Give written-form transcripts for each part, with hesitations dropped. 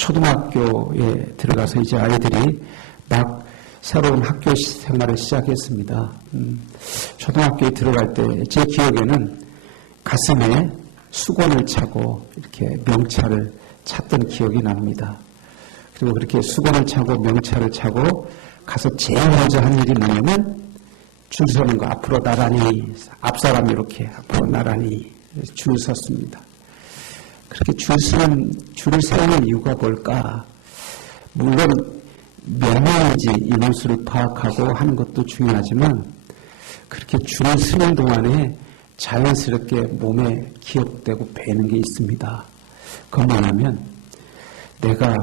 초등학교에 들어가서 이제 아이들이 막 새로운 학교 생활을 시작했습니다. 초등학교에 들어갈 때 제 기억에는 가슴에 수건을 차고 이렇게 명찰을 찾던 기억이 납니다. 그리고 그렇게 수건을 차고 명찰을 차고 가서 제일 먼저 한 일이 뭐냐면 줄 서는 거. 앞으로 나란히, 앞사람이 이렇게 앞으로 나란히 줄 섰습니다. 그렇게 줄을 세우는 이유가 뭘까? 물론 몇 명인지 인원수를 파악하고 하는 것도 중요하지만 그렇게 줄을 서는 동안에 자연스럽게 몸에 기억되고 배는 게 있습니다. 그것만 하면 내가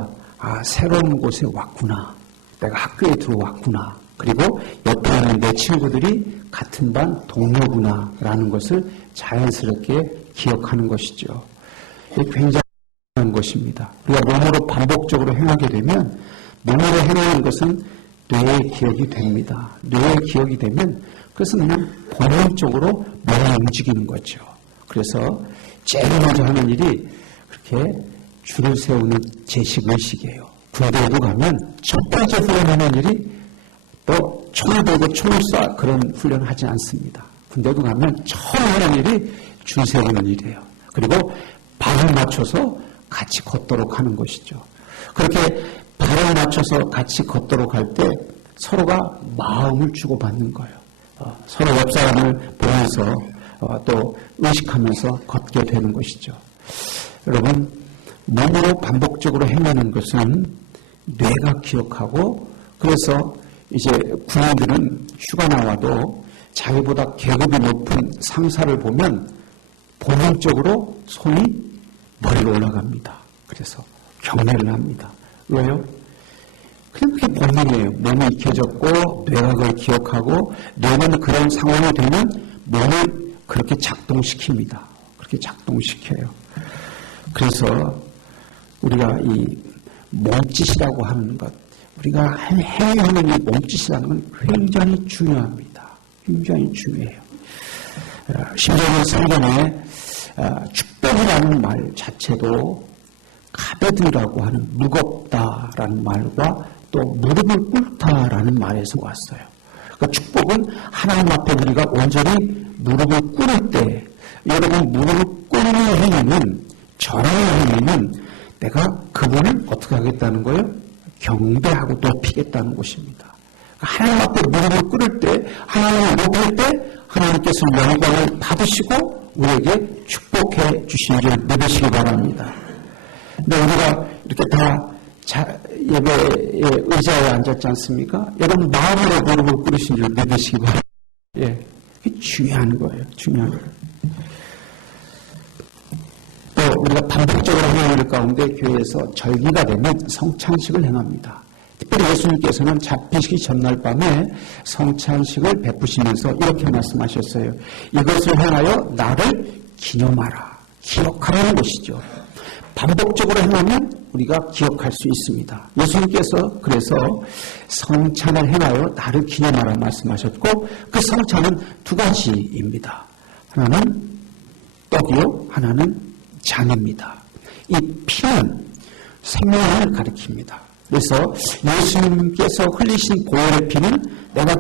새로운 곳에 왔구나. 내가 학교에 들어왔구나. 그리고 옆에 있는 내 친구들이 같은 반 동료구나 라는 것을 자연스럽게 기억하는 것이죠. 이게 굉장히 중요한 것입니다. 우리가 몸으로 반복적으로 행하게 되면 몸으로 행하는 것은 뇌의 기억이 됩니다. 뇌의 기억이 되면 그것은 그냥 본능적으로 몸을 움직이는 거죠. 그래서 제일 먼저 하는 일이 그렇게 줄을 세우는 제식의식이에요. 군대에도 가면 첫 번째 훈련하는 일이 또 총을 들고 총을 쏴 그런 훈련을 하지 않습니다. 군대도 가면 처음 하는 일이 줄 세우는 일이에요. 그리고 발을 맞춰서 같이 걷도록 하는 것이죠. 그렇게 발을 맞춰서 같이 걷도록 할 때 서로가 마음을 주고받는 거예요. 서로 옆 사람을 보면서 또 의식하면서 걷게 되는 것이죠. 여러분, 몸으로 반복적으로 행하는 것은 뇌가 기억하고 그래서 이제 군인들은 휴가 나와도 자기보다 계급이 높은 상사를 보면 본능적으로 손이 머리로 올라갑니다. 그래서 경례를 합니다. 왜요? 그냥 그게 본능이에요. 몸이 익혀졌고 뇌가 그걸 기억하고 뇌는 그런 상황이 되면 몸을 그렇게 작동시킵니다. 그렇게 작동시켜요. 그래서 우리가 이 몸짓이라고 하는 것, 우리가 해야 하는 이 몸짓이라는 건 굉장히 중요합니다. 굉장히 중요해요. 심지어는 성경에 축복이라는 말 자체도 가베드라고 하는 무겁다라는 말과 또 무릎을 꿇다라는 말에서 왔어요. 그러니까 축복은 하나님 앞에 우리가 온전히 무릎을 꿇을 때, 여러분 무릎을 꿇는 행위는, 절하는 행위는 내가 그분을 어떻게 하겠다는 거예요? 경배하고 높이겠다는 것입니다. 하나님 앞에 무릎을 꿇을 때, 하나님을 높일 때 하나님께서 영광을 받으시고 우리에게 축복해 주신 줄 믿으시기 바랍니다. 근데 우리가 이렇게 다 예배의 의자에 앉았지 않습니까? 여러분 마음으로 무릎을 꿇으신 줄 믿으시기 바랍니다. 예, 그게 중요한 거예요. 중요한 거예요. 또 우리가 반복적으로 하는 일 가운데 교회에서 절기가 되면 성찬식을 행합니다. 특별히 예수님께서는 잡히시기 전날 밤에 성찬식을 베푸시면서 이렇게 말씀하셨어요. 이것을 행하여 나를 기념하라. 기억하라는 것이죠. 반복적으로 행하면 우리가 기억할 수 있습니다. 예수님께서 그래서 성찬을 행하여 나를 기념하라 말씀하셨고 그 성찬은 두 가지입니다. 하나는 떡이요, 하나는 잔입니다. 이 피는 생명을 가리킵니다. 그래서 예수님께서 흘리신 보혈의 피는 내가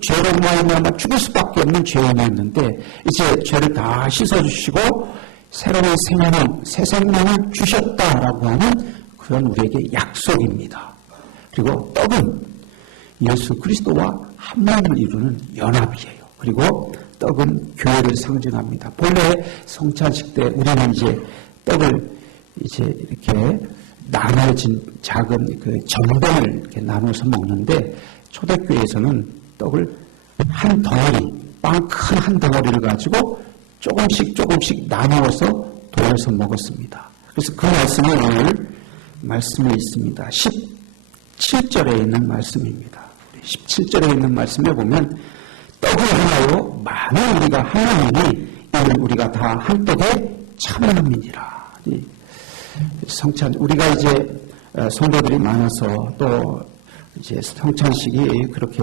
죄로 말미암아 죽을 수밖에 없는 죄인이었는데 이제 죄를 다 씻어주시고 새로운 생명, 새 생명을 주셨다라고 하는 그런 우리에게 약속입니다. 그리고 떡은 예수 그리스도와 한마음을 이루는 연합이에요. 그리고 떡은 교회를 상징합니다. 본래 성찬식 때 우리는 이제 떡을 이제 이렇게 나눠진 작은 그 전병을 이렇게 나눠서 먹는데 초대교회에서는 떡을 한 덩어리, 빵 큰 한 덩어리를 가지고 조금씩 나누어서 돌려서 먹었습니다. 그래서 그 말씀이 오늘 말씀에 있습니다. 17절에 있는 말씀입니다. 17절에 있는 말씀에 보면 떡을 행하여 많은 우리가 하나님이 이는 우리가 다 한 떡에 참여함이니라. 성찬 우리가 이제 성도들이 많아서 또 이제 성찬식이 그렇게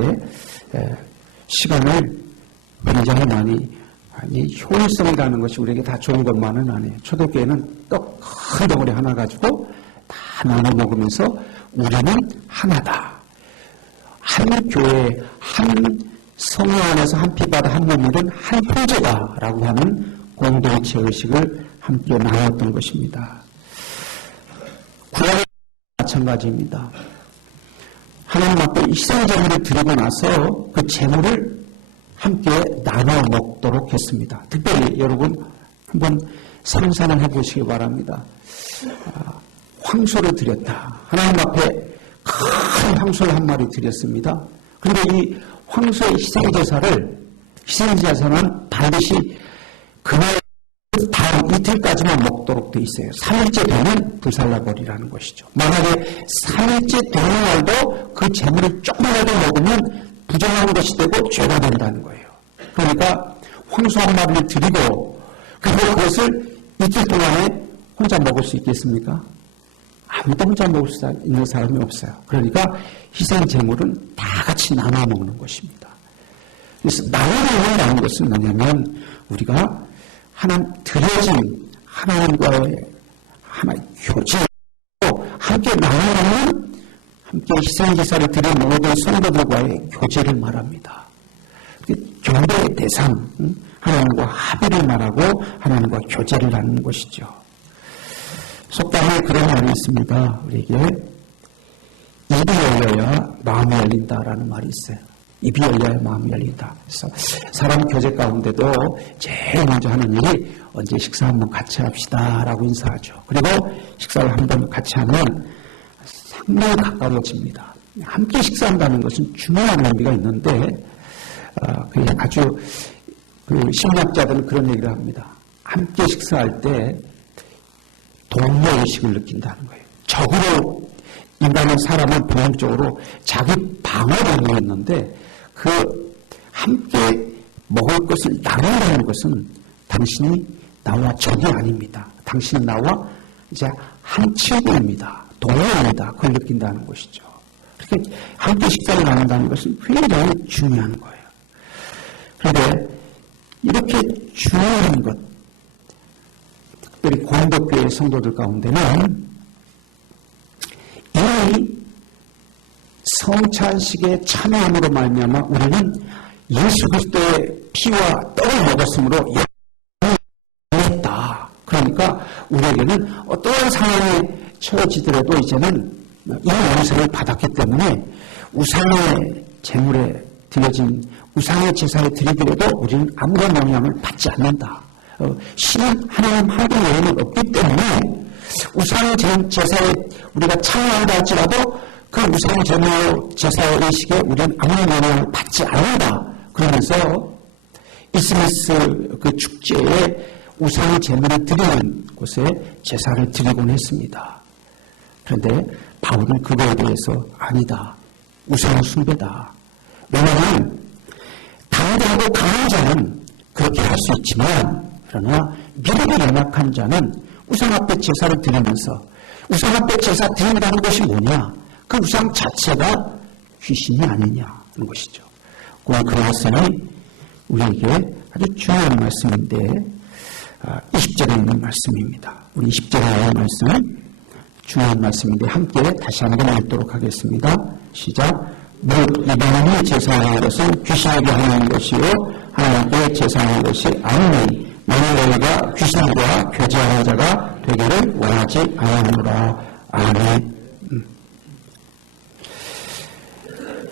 시간을 굉장히 많이 효율성이라는 것이 우리에게 다 좋은 것만은 아니에요. 초대교회는 떡 큰 덩어리 하나 가지고 다 나눠 먹으면서 우리는 하나다. 한 교회, 한 성회 안에서 한 피바다 한 몸이든 한 형제다라고 하는 공동체 의식을 함께 나눴던 것입니다. 구약은 마찬가지입니다. 하나님 앞에 희생제물을 드리고 나서 그 제물을 함께 나눠 먹도록 했습니다. 특별히 여러분 한번 상상을 해보시기 바랍니다. 황소를 드렸다. 하나님 앞에 큰 황소를 한 마리 드렸습니다. 그런데 이 황소의 희생제사는 반드시 그날 다음 이틀까지만 먹도록 돼 있어요. 3일째 되면 불살라버리라는 것이죠. 만약에 3일째 되는 날도 그 제물을 조금이라도 먹으면 부정한 것이 되고 죄가 된다는 거예요. 그러니까 황소 한 마리를 드리고 그리고 그것을 이틀 동안에 혼자 먹을 수 있겠습니까? 아무도 혼자 먹을 수 있는 사람이 없어요. 그러니까 희생 제물은 다 같이 나눠 먹는 것입니다. 그래서 나눠 먹는다는 것은 뭐냐면 우리가 드려진 하나님과의 하나의 교제로 함께 나눠먹는 함께 희생제사를 드린 모든 성도들과의 교제를 말합니다. 경배의 대상, 하나님과 합의를 말하고 하나님과 교제를 하는 것이죠. 속담에 그런 말이 있습니다. 우리에게 입이 열려야 마음이 열린다라는 말이 있어요. 입이 열려야 마음이 열린다. 그래서 사람 교제 가운데도 제일 먼저 하는 일이 언제 식사 한번 같이 합시다라고 인사하죠. 그리고 식사를 한번 같이 하면 상당히 가까워집니다. 함께 식사한다는 것은 중요한 의미가 있는데 아주 심리학자들은 그런 얘기를 합니다. 함께 식사할 때 동료의식을 느낀다는 거예요. 적으로 인간은 사람은 본능적으로 자기 방어 본능이었는데 그 함께 먹을 것을 나눈다는 것은 당신이 나와 적이 아닙니다. 당신이 나와 이제 한 친구입니다. 동료입니다. 그걸 느낀다는 것이죠. 그렇게 함께 식사를 나눈다는 것은 굉장히 중요한 거예요. 그런데 이렇게 중요한 것, 특별히 공덕교회 성도들 가운데는 이미 성찬식에 참여함으로 말미암아 우리는 예수 그리스도의 피와 떡을 먹었으므로 영원했다. 그러니까 우리에게는 어떠한 상황에 처해지더라도 이제는 이 영생을 받았기 때문에 우상의 제물에 드려진 우상의 제사에 드리더라도 우리는 아무런 영향을 받지 않는다. 신은 하나님 한 분 외에는 없기 때문에 우상 제사에 우리가 참여한다 할지라도 그 우상 제사의 의식에 우리는 아무런 영향을 받지 않는다. 그러면서 이스미스 그 축제에 우상 제물을 드리는 곳에 제사를 드리곤 했습니다. 그런데 바울은 그거에 대해서 아니다. 우상 숭배다. 왜냐하면 담대하고 강한 자는 그렇게 할 수 있지만 그러나 믿음이 연약한 자는 우상 앞에 제사를 드리면서 우상 앞에 제사 드린다는 것이 뭐냐? 그 우상 자체가 귀신이 아니냐는 것이죠. 그 말씀이 우리에게 아주 중요한 말씀인데 20절에 있는 말씀입니다. 우리 20절에 있는 말씀은 중요한 말씀인데 함께 다시 한번 읽도록 하겠습니다. 시작. 이방인이 제사하는 것은 귀신에게 하는 것이요 하나님께 제사하는 것이 아니니 너는 너희가 귀신과 교제하는 자가 되기를 원하지 않으노라. 아멘.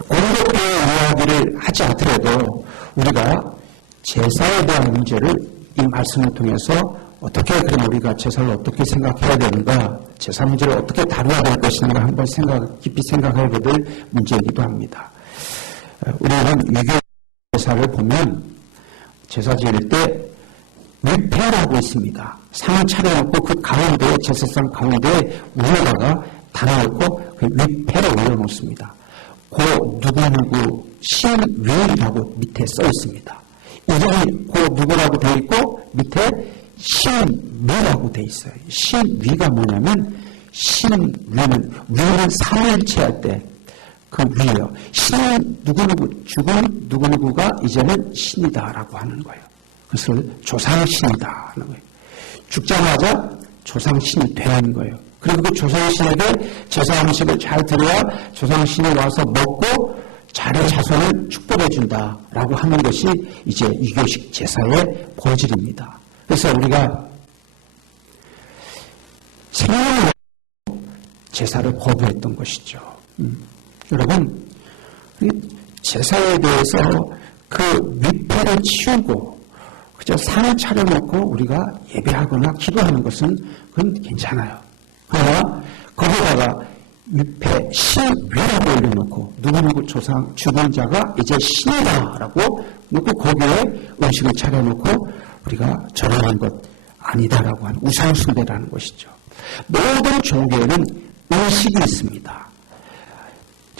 공덕교의 이야기를 하지 않더라도 우리가 제사에 대한 문제를 이 말씀을 통해서 어떻게 그럼 우리가 제사를 어떻게 생각해야 되는가, 제사 문제를 어떻게 다뤄야 될 것인가 한번 깊이 생각하게 될 문제이기도 합니다. 우리는 유교 제사를 보면 제사 지을 때 위패라고 있습니다. 상을 차려놓고 그 가운데 제사상 가운데 위에다가 달아놓고 그 위패를 올려놓습니다. 그 누구누구 신위라고 밑에 써 있습니다. 이름이 그 누구라고 되어 있고 밑에 신위라고 되어 있어요. 신위가 뭐냐면 위는 삼일체 할 때 그 위예요. 신 누구누구 죽은 누구누구가 이제는 신이다라고 하는 거예요. 그것을 조상신이다 하는 거예요. 죽자마자 조상신이 되는 거예요. 그리고 그 조상신에게 제사 음식을 잘 드려야 조상신이 와서 먹고 자녀 자손을 축복해 준다라고 하는 것이 이제 유교식 제사의 본질입니다. 그래서 우리가 생명으로 제사를 거부했던 것이죠. 여러분, 제사에 대해서 그 위패를 치우고 그저 상을 차려놓고 우리가 예배하거나 기도하는 것은 그건 괜찮아요. 그러나 거기다가 위패 신위라고 올려놓고 누구누구 조상 죽은 자가 이제 신이다라고 놓고 거기에 음식을 차려놓고 우리가 전하는 것 아니다라고 하는 우상숭배라는 것이죠. 모든 종교에는 의식이 있습니다.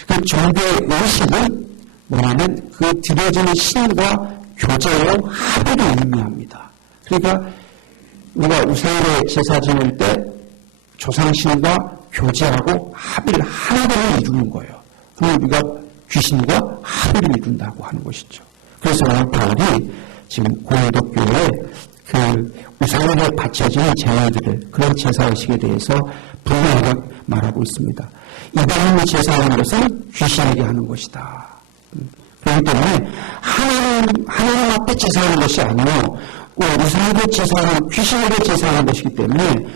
그 종교의 의식은 뭐냐면 그 드려지는 신과 교제의 합의를 의미합니다. 그러니까 우리가 우상의 제사 지낼 때 조상신과 교제하고 합의를 하나로 이루는 거예요. 그럼 우리가 귀신과 합의를 이룬다고 하는 것이죠. 그래서 바울이 지금 고린도 교회에 그 우상에 바쳐지는 제사들을 그런 제사의식에 대해서 분명하게 말하고 있습니다. 이방인이 제사하는 것은 귀신에게 하는 것이다. 그렇기 때문에 하나님 앞에 제사하는 것이 아니고 우상에게 제사하는 귀신에게 제사하는 것이기 때문에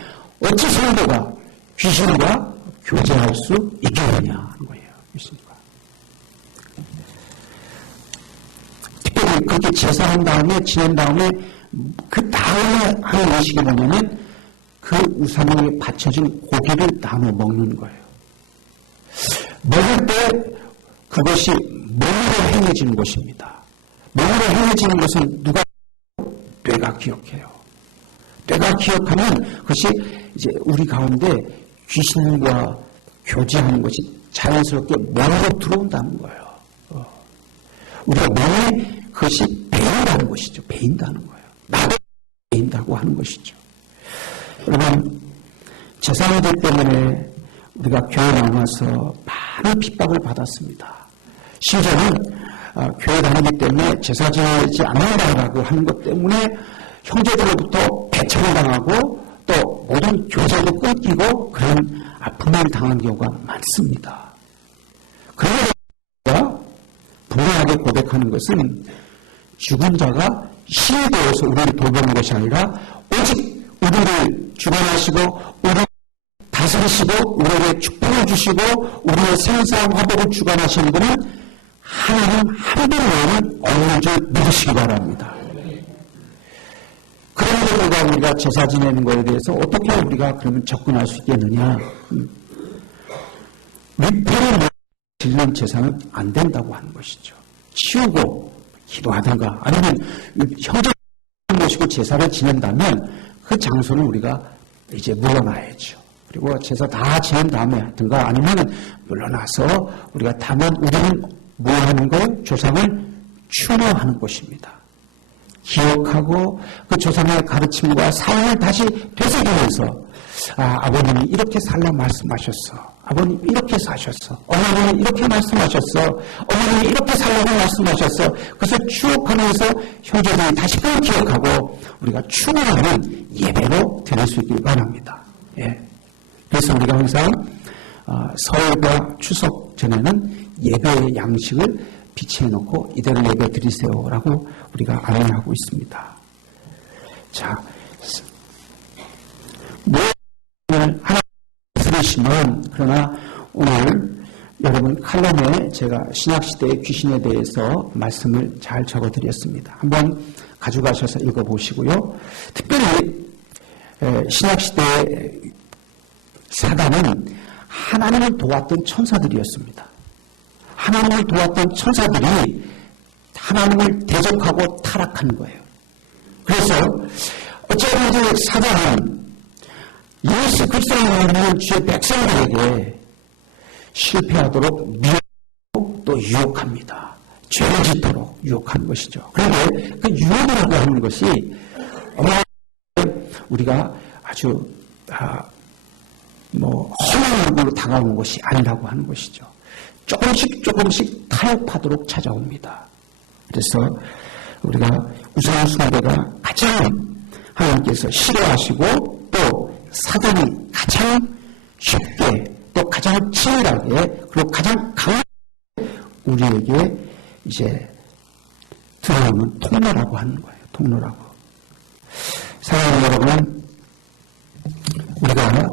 어찌 성도가 귀신과 교제할 수 있겠느냐 하는 거예요. 귀신과. 특별히 그렇게 제사한 다음에 지낸 다음에 그 다음에 하는 의식이 뭐냐면 그 우상에 바쳐진 고기를 나눠 먹는 거예요. 먹을 때 그것이 몸으로 행해지는 것입니다. 몸으로 행해지는 것은 누가? 뇌가 기억해요. 뇌가 기억하면 그것이 이제 우리 가운데 귀신과 교제하는 것이 자연스럽게 몸으로 들어온다는 거예요. 우리가 몸에 그것이 배인다는 것이죠. 배인다는 거예요. 나도 배인다고 하는 것이죠. 여러분, 제사의들 때문에 우리가 교회 나와서 많은 핍박을 받았습니다. 심지어는 교회 다니기 때문에 제사 지내지 않는다라고 하는 것 때문에 형제들로부터 배척을 당하고 또 모든 교제도 끊기고 그런 아픔을 당한 경우가 많습니다. 그러나 분명하게 고백하는 것은 죽은 자가 신이 되어서 우리를 돌보는 것이 아니라 오직 우리를 주관하시고 우리를 다스리시고 우리에게 축복을 주시고 우리의 생사와 화복을 주관하시는 분은 하나님 한 분 외에는 없는 줄 믿으시기 바랍니다. 그런데 우리가 제사 지내는 것에 대해서 어떻게 우리가 그러면 접근할 수 있겠느냐? 위패를 지는 제사는 안 된다고 하는 것이죠. 치우고 기도하든가 아니면 형제 모시고 제사를 지낸다면 그 장소는 우리가 이제 물러나야죠. 그리고 제사 다 지낸 다음에 하든가 아니면 물러나서 우리가 다만 우리는 뭐 하는 거예요? 조상을 추모하는 것입니다. 기억하고 그 조상의 가르침과 삶을 다시 되새기면서 아버님이 이렇게 살라 말씀하셨어. 아버님 이렇게 사셨어. 어머님이 이렇게 말씀하셨어. 어머님이 이렇게 살라고 말씀하셨어. 그래서 추억하면서 형제들이 다시금 기억하고 우리가 추모하는 예배로 드릴 수 있길 바랍니다. 예. 그래서 우리가 항상 설과 추석 전에는 예배의 양식을 비치해 놓고 이대로 예배 드리세요라고 우리가 안내하고 있습니다. 자, 오늘 하나 들으시면 그러나 오늘 여러분 칼럼에 제가 신약시대의 귀신에 대해서 말씀을 잘 적어드렸습니다. 한번 가져가셔서 읽어보시고요. 특별히 신약시대의 사단은 하나님을 도왔던 천사들이었습니다. 하나님을 도왔던 천사들이 하나님을 대적하고 타락한 거예요. 그래서 어쩌면 사단은 예수 그리스도를 믿는 주의 백성들에게 실패하도록 미혹하고 또 유혹합니다. 죄를 짓도록 유혹하는 것이죠. 그런데 그 유혹이라고 하는 것이 우리가 아주 험한 얼굴로 다가오는 것이 아니라고 하는 것이죠. 조금씩 타협하도록 찾아옵니다. 그래서 우리가 우상숭배가 가장 하나님께서 싫어하시고 또 사단이 가장 쉽게 또 가장 치밀하게 그리고 가장 강하게 우리에게 이제 들어오는 통로라고 하는 거예요. 통로라고. 사랑하는 여러분, 우리가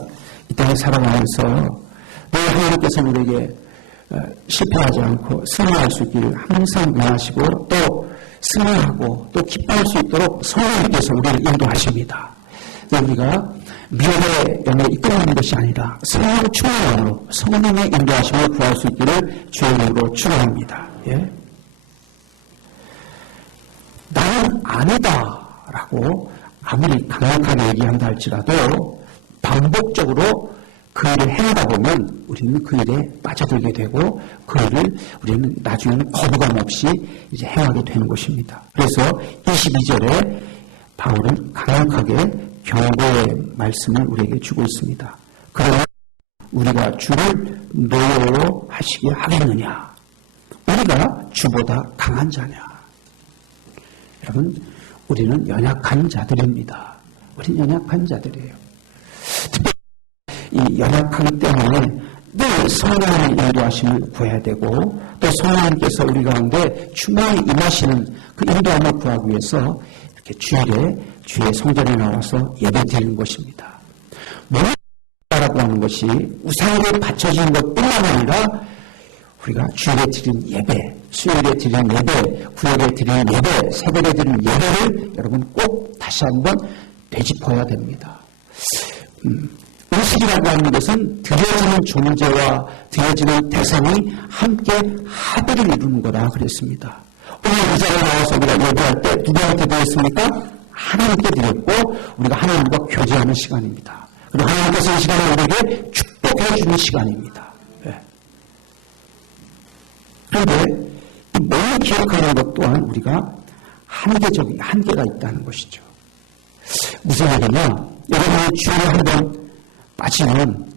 이 땅에 살아가면서 늘 하나님께서 우리에게 실패하지 않고 승리할 수 있기를 항상 원하시고 또 승리하고 또 기뻐할 수 있도록 성령님께서 우리를 인도하십니다. 우리가 미혹의 영에 이끌어가는 것이 아니라 성령 충만함으로 성령의 인도하심을 구할 수 있기를 주의 이름으로 축원합니다. 예? 나는 아니다라고 아무리 강력하게 얘기한다 할지라도 반복적으로 그 일을 행하다 보면 우리는 그 일에 빠져들게 되고 그 일을 우리는 나중에는 거부감 없이 이제 행하게 되는 것입니다. 그래서 22절에 바울은 강력하게 경고의 말씀을 우리에게 주고 있습니다. 그러나 우리가 주를 노예로 하시게 하겠느냐? 우리가 주보다 강한 자냐? 여러분, 우리는 연약한 자들입니다. 우리는 연약한 자들이에요. 특별히 이 연약하기 때문에 늘 성령의 인도하심을 구해야 되고 또 성령님께서 우리 가운데 충만히 임하시는 그 인도함을 구하기 위해서 이렇게 주일에 주의 성전에 나와서 예배 드리는 것입니다. 뭐라고 하는 것이 우상으로 바쳐지는 것뿐만 아니라 우리가 주일에 드린 예배, 수요일에 드린 예배, 구역에 드린 예배, 새벽에 드린 예배를 여러분 꼭 다시 한번 되짚어야 됩니다. 의식이라고 하는 것은 드려지는 존재와 드려지는 대상이 함께 합의를 이루는 거다 그랬습니다. 오늘 이 자리에 나와서 우리가 예배할 때 누구한테 드렸습니까? 하나님께 드렸고 우리가 하나님과 교제하는 시간입니다. 그리고 하나님께서 이 시간에 우리에게 축복해 주는 시간입니다. 네. 그런데 이 몸을 기억하는 것 또한 우리가 한계가 있다는 것이죠. 무슨 얘기냐? 여러분이 주일에 한번 빠지면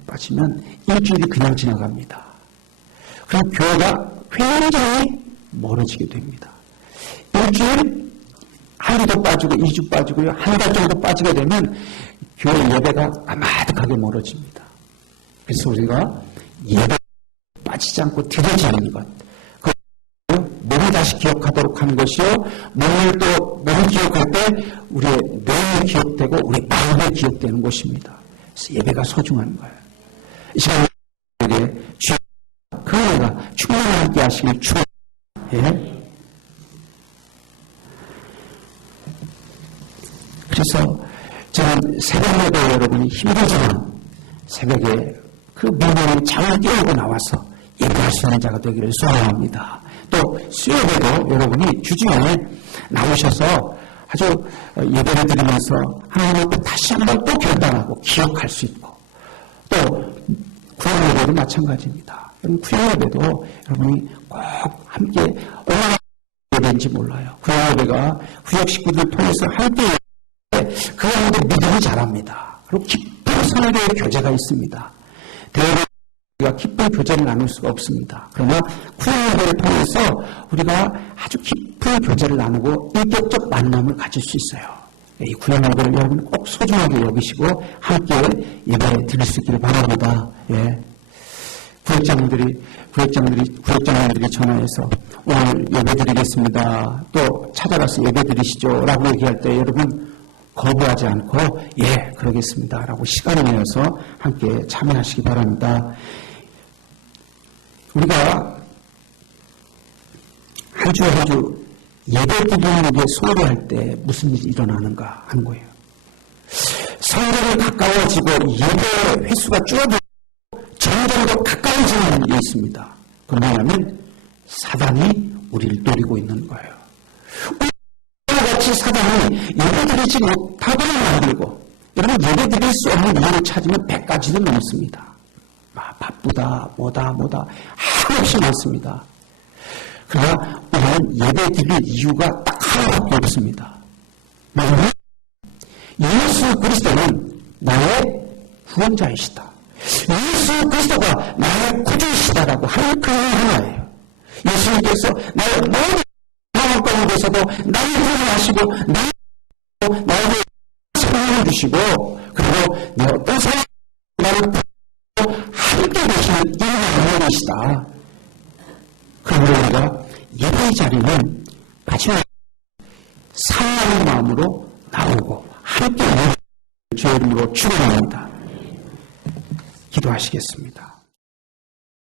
일주일이 그냥 지나갑니다. 그럼 교회가 굉장히 멀어지게 됩니다. 일주일, 한 주도 빠지고 2주 빠지고 한 달 정도 빠지게 되면 교회 예배가 까마득하게 멀어집니다. 그래서 우리가 예배 빠지지 않고 드려지는 것, 몸을 다시 기억하도록 하는 것이요. 몸을 기억할 때 우리의 뇌에 기억되고 우리 마음에 기억되는 것입니다. 그래서 예배가 소중한 거예요. 이 시간에 그 은혜가 충만히 함께 하시길 축원합니다. 그래서 저는 새벽 예배 여러분이 힘들지만 새벽에 그 민원이 잠을 깨우고 나와서 예배할 수 있는 자가 되기를 소원합니다. 또 수요일에도 여러분이 주중에 나오셔서 아주 예배를 드리면서 하나님 앞에 다시 한번 또 결단하고 기억할 수 있고 또 구약 예배도 마찬가지입니다. 구약 예배도 여러분이 꼭 함께 얼마나 예배인지 몰라요. 구약 예배가 구약 식구들 통해서 함께 그 가운데 믿음이 자랍니다. 그리고 깊은 성도의 교제가 있습니다. 우리가 깊은 교제를 나눌 수가 없습니다. 그러나 구약 예배를 통해서 우리가 아주 깊은 교제를 나누고 인격적 만남을 가질 수 있어요. 이 구약 예배를 여러분 꼭 소중하게 여기시고 함께 예배 드릴 수 있기를 바랍니다. 예. 구역장님들이 전화해서 오늘 예배 드리겠습니다. 또 찾아가서 예배 드리시죠. 라고 얘기할 때 여러분 거부하지 않고 예 그러겠습니다 라고 시간을 내어서 함께 참여하시기 바랍니다. 우리가 한 주 한 주 예배 드리는 게 소홀히 할 때 무슨 일이 일어나는가 하는 거예요. 성경이 가까워지고 예배 횟수가 줄어들고 점점 더 가까워지는 게 있습니다. 그 뭐냐면 사단이 우리를 노리고 있는 거예요. 같이 사단이 예배드리지 못하도록 만들고 여러분 예배드릴 수 없는 이유를 찾으면 100가지도 넘습니다. 바쁘다 뭐다 한없이 많습니다. 그러나 우리는 예배드릴 이유가 딱 하나밖에 없습니다. 뭐냐면 예수 그리스도는 나의 구원자이시다. 예수 그리스도가 나의 구주이시다라고 하는 그 하나예요. 예수님께서 나의 모든 상황 가운데서도 나를 구원하시고 나에게 생명을 주시고 그리고 내 어떤 상황 나를 주시는 인하늘이시다. 그러므로 우리가 예배의 자리는 마지막 사랑하는 마음으로 나오고 함께 주의 이름으로 축원합니다. 기도하시겠습니다.